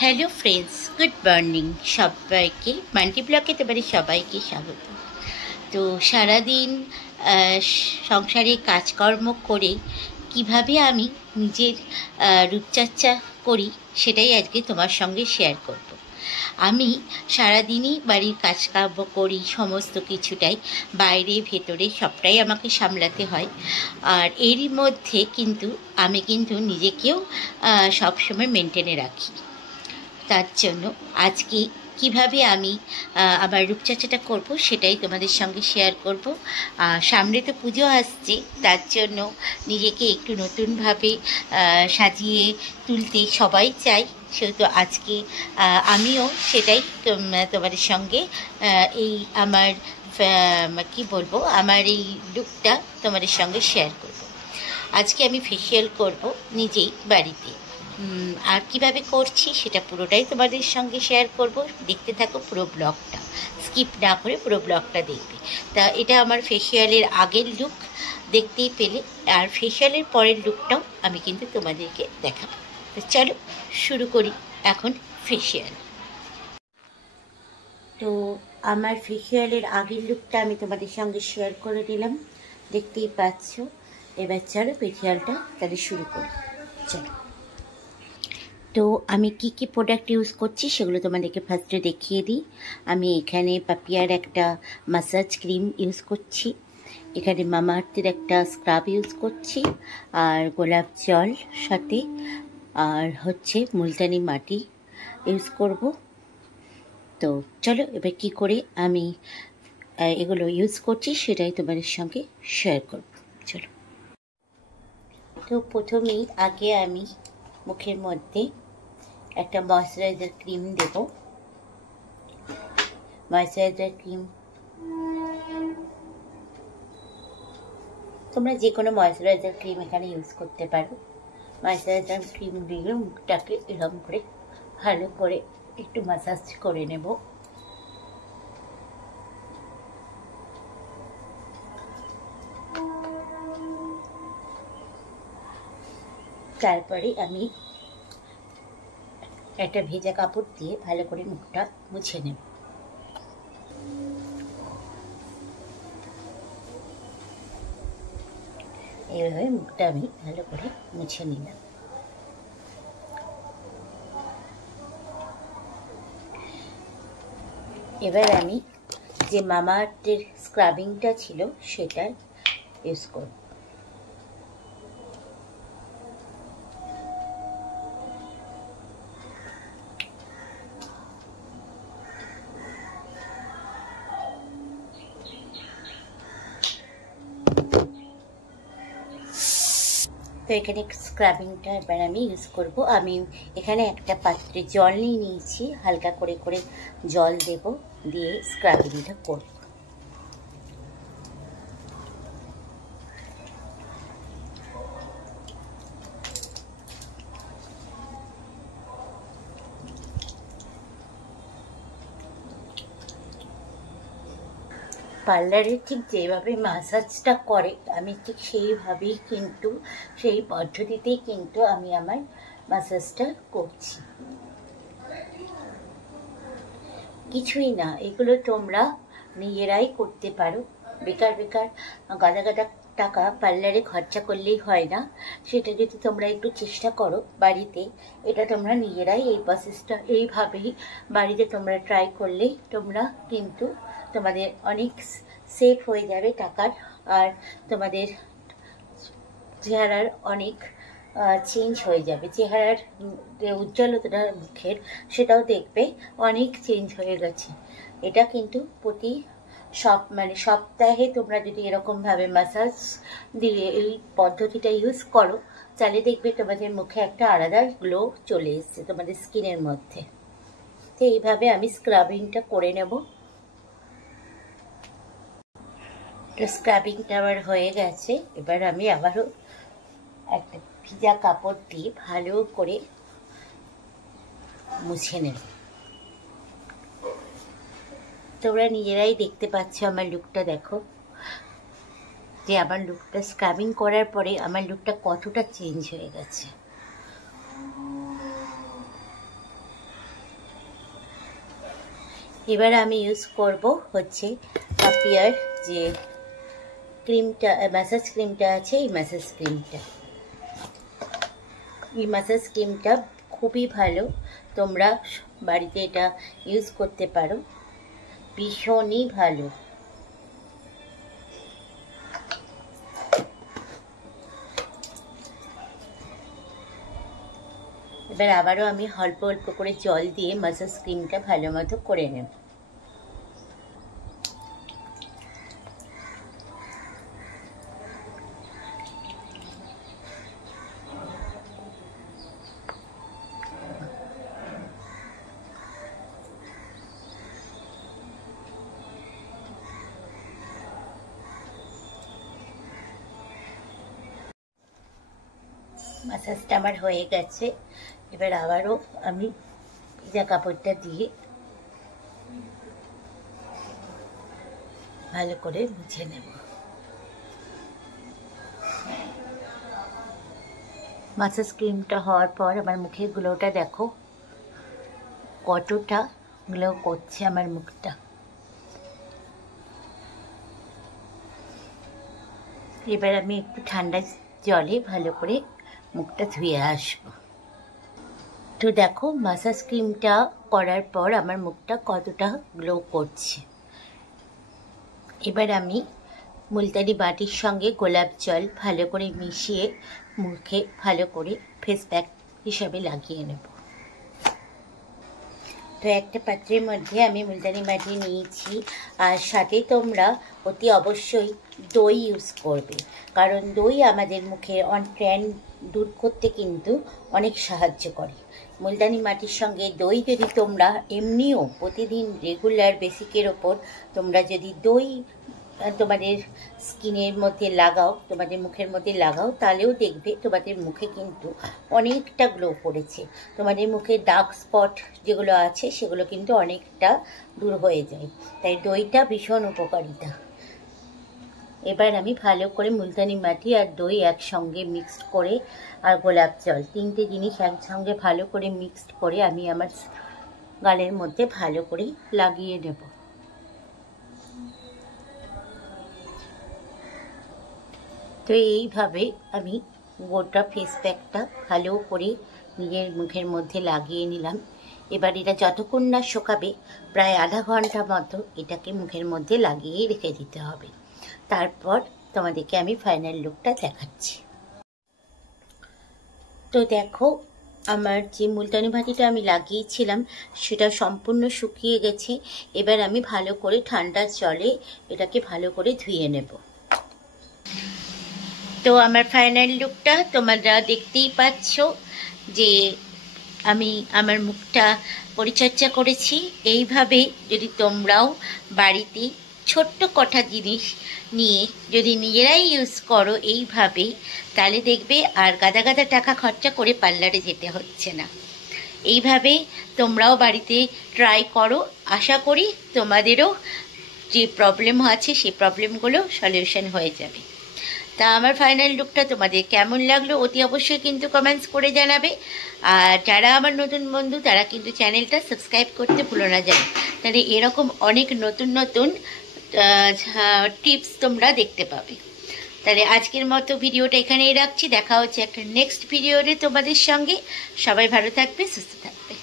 Hello friends, good morning সবাইকে। Multi ব্লকে তোমাদের সবাইকে স্বাগত। তো সারাদিন সংসারে কাজকর্ম করে কিভাবে আমি নিজের রূপচর্চা করি সেটাই আজকে তোমার সঙ্গে শেয়ার করব। আমি সারাদিনই বাড়ির কাজকর্ম করি, সমস্ত কিছুটাই বাইরে ভেতরে সবটাই আমাকে সামলাতে হয়। আর এরই মধ্যে আমি নিজেকেও সবসময় মেনটেনে রাখি। তার জন্য আজকে কিভাবে আমি আমার রূপচর্চাটা করব সেটাই তোমাদের সঙ্গে শেয়ার করব। সামনে তো পুজো আসছে, তার জন্য নিজেকে একটু নতুনভাবে সাজিয়ে তুলতে সবাই চাই। সেহেতু আজকে আমিও সেটাই তোমাদের সঙ্গে এই আমার আমার এই লুকটা তোমাদের সঙ্গে শেয়ার করব। আজকে আমি ফেসিয়াল করব নিজেই বাড়িতে। আর কিভাবে করছি সেটা পুরোটাই তোমাদের সঙ্গে শেয়ার করব। দেখতে থাকো পুরো ব্লগটা, স্কিপ না করে পুরো ব্লগটা দেখবে। তা এটা আমার ফেসিয়ালের আগের লুক দেখতেই পেলে, আর ফেসিয়ালের পরের লুকটাও আমি তোমাদেরকে দেখাবো। তো চলো শুরু করি এখন ফেসিয়াল। তো আমার ফেসিয়ালের আগের লুকটা আমি তোমাদের সঙ্গে শেয়ার করে দিলাম, দেখতেই পাচ্ছ। এবার চলো ফেসিয়ালটা তাহলে শুরু করি। চলো, তো আমি কি কি প্রোডাক্ট ইউজ করছি সেগুলো তোমাদেরকে ফার্স্টে দেখিয়ে দিই। আমি এখানে পাপিয়ার একটা মাসাজ ক্রিম ইউজ করছি, এখানে মামা আর্থের একটা স্ক্রাব ইউজ করছি, আর গোলাপ জল সাথে, আর হচ্ছে মুলতানি মাটি ইউজ করব। তো চলো এবার কি করে আমি এগুলো ইউজ করছি সেটাই তোমাদের সঙ্গে শেয়ার করব। চলো, তো প্রথমেই আগে আমি মুখের মধ্যে একটা ময়শ্চারাইজার ক্রিম দেব। ময়শ্চারাইজার ক্রিম তোমরা যে কোনো ময়শ্চারাইজার ক্রিম এখানে ইউজ করতে পারো। ময়শ্চারাইজার ক্রিম দিয়ে মুখটাকে এরকম করে ভালো করে একটু ম্যাসাজ করে নেব। তারপরে আমি একটা ভেজা কাপড় দিয়ে ভালো করে মুখটা মুছে নেব। এইভাবে মুখটা আমি ভালো করে মুছে নিলাম। এবার আমি যে মামা আর্থের স্ক্রাবিংটা ছিল সেটা ইউজ করব। তো এখানে স্ক্রাবিংটা এবার আমি ইউজ করব। আমি এখানে একটা পাত্রে জল নিয়ে নিয়েছি, হালকা করে করে জল দেব, দিয়ে স্ক্রাবিংটা করব। পার্লারে ঠিক যেভাবে ম্যাসাজটা করে আমি ঠিক সেইভাবেই সেই পদ্ধতিতেই আমি আমার ম্যাসাজটা করছি। কিছুই না, এগুলো তোমরা নিজেরাই করতে পারো। বেকার বেকার গাদা গাদা টাকা পার্লারে খরচা করলেই হয় না। সেটা যদি তোমরা একটু চেষ্টা করো বাড়িতে, এটা তোমরা নিজেরাই এই প্রসেসটা এইভাবেই বাড়িতে তোমরা ট্রাই করলেই তোমরা তোমাদের অনেক সেভ হয়ে যাবে টাকার, আর তোমাদের চেহারার অনেক চেঞ্জ হয়ে যাবে। চেহারার যে উজ্জ্বলতাটা মুখের সেটাও দেখবে অনেক চেঞ্জ হয়ে গেছে। এটা প্রতি সপ্তাহে তোমরা যদি এরকমভাবে ম্যাসাজ দিয়ে এই পদ্ধতিটা ইউজ করো, তাহলে দেখবে তোমাদের মুখে একটা আলাদা গ্লো চলে এসছে তোমাদের স্কিনের মধ্যে। তো এইভাবে আমি স্ক্রাবিংটা করে নেব। স্ক্রাবিংটা আমার হয়ে গেছে। এবার আমি আবারও একটা ভিজা কাপড় দিয়ে ভালো করে মুছে নেব। তোমরা নিজেরাই দেখতে পাচ্ছ আমার লুকটা, দেখো যে আমার লুকটা স্ক্রাবিং করার পরে আমার লুকটা কতটা চেঞ্জ হয়ে গেছে। এবার আমি ইউজ করব হচ্ছে পাপিয়ার যে ক্রিমটা, ম্যাসাজ ক্রিমটা আছে, এই ম্যাসাজ ক্রিমটা খুবই ভালো, তোমরা বাড়িতে এটা ইউজ করতে পারো, ভীষণই ভালো। এবার আবারও আমি অল্প অল্প করে জল দিয়ে ম্যাসাজ ক্রিমটা ভালো মতো করে নেব। ম্যাসাজটা আমার হয়ে গেছে। এবার আবারও আমি ভিজা কাপড়টা দিয়ে ভালো করে মুছে নেব। ম্যাসাজ ক্রিমটা হওয়ার পর আমার মুখের গ্লোটা দেখো কতটা গ্লো করছে আমার মুখটা। এবার আমি একটু ঠান্ডা জলে ভালো করে মুখটা ধুয়ে আসবো। তো দেখো ম্যাসাজ ক্রিমটা করার পর আমার মুখটা কতটা গ্লো করছে। এবার আমি মুলতানি মাটির সঙ্গে গোলাপ জল ভালো করে মিশিয়ে মুখে ভালো করে ফেস প্যাক হিসাবে লাগিয়ে নেব। তো একটা পাত্রের মধ্যে আমি মুলতানি মাটি নিয়েছি, আর সাথে তোমরা অতি অবশ্যই দই ইউজ করবে, কারণ দই আমাদের মুখের ট্যান দূর করতে কিন্তু অনেক সাহায্য করে। মুলতানি মাটির সঙ্গে দই যদি তোমরা এমনিও প্রতিদিন রেগুলার বেসিকের ওপর তোমরা যদি দই তোমাদের স্কিনের মধ্যে লাগাও, তোমাদের মুখের মধ্যে লাগাও, তাহলেও দেখবে তোমাদের মুখে কিন্তু অনেকটা গ্লো করেছে। তোমাদের মুখে ডার্ক স্পট যেগুলো আছে সেগুলো কিন্তু অনেকটা দূর হয়ে যায়। তাই দইটা ভীষণ উপকারিতা। এবার আমি ভালো করে মুলতানি মাটি আর দই একসঙ্গে মিক্সড করে আর গোলাপ জল, তিনটে জিনিস একসঙ্গে ভালো করে মিক্সড করে আমি আমার গালের মধ্যে ভালো করে লাগিয়ে নেব। তো এইভাবে আমি গোটা ফেস প্যাকটা ভালো করে নিজের মুখের মধ্যে লাগিয়ে নিলাম। এবার এটা যতক্ষণ না শুকাবে, প্রায় আধা ঘন্টা মতো এটাকে মুখের মধ্যে লাগিয়ে রেখে দিতে হবে। তারপর তোমাদেরকে আমি ফাইনাল লুকটা দেখাচ্ছি। তো দেখো আমার যে মুলতানি মাটিটা আমি লাগিয়েছিলাম সেটা সম্পূর্ণ শুকিয়ে গেছে। এবার আমি ভালো করে ঠান্ডা জলে এটাকে ভালো করে ধুয়ে নেব। তো আমার ফাইনাল লুকটা তোমরা দেখতেই পাচ্ছ যে আমি আমার মুখটা পরিচর্যা করেছি। এইভাবে যদি তোমরাও বাড়িতে ছোট্ট কটা জিনিস নিয়ে যদি নিজেরাই ইউজ করো এইভাবে, তাহলে দেখবে আর গাদা গাদা টাকা খরচা করে পার্লারে যেতে হচ্ছে না। এইভাবে তোমরাও বাড়িতে ট্রাই করো, আশা করি তোমাদেরও যে প্রবলেম আছে সেই প্রবলেমগুলো সলিউশন হয়ে যাবে। তা আমার ফাইনাল লুকটা তোমাদের কেমন লাগলো অতি অবশ্যই কিন্তু কমেন্টস করে জানাবে। আর যারা আমার নতুন বন্ধু তারা কিন্তু চ্যানেলটা সাবস্ক্রাইব করতে ভুলো না যায়, তাহলে এরকম অনেক নতুন নতুন টিপস তোমরা দেখতে পাবে। তাহলে আজকের মতো ভিডিওটা এখানেই রাখছি, দেখা হচ্ছে একটা নেক্সট ভিডিওতে তোমাদের সঙ্গে। সবাই ভালো থাকবে, সুস্থ থাকবে।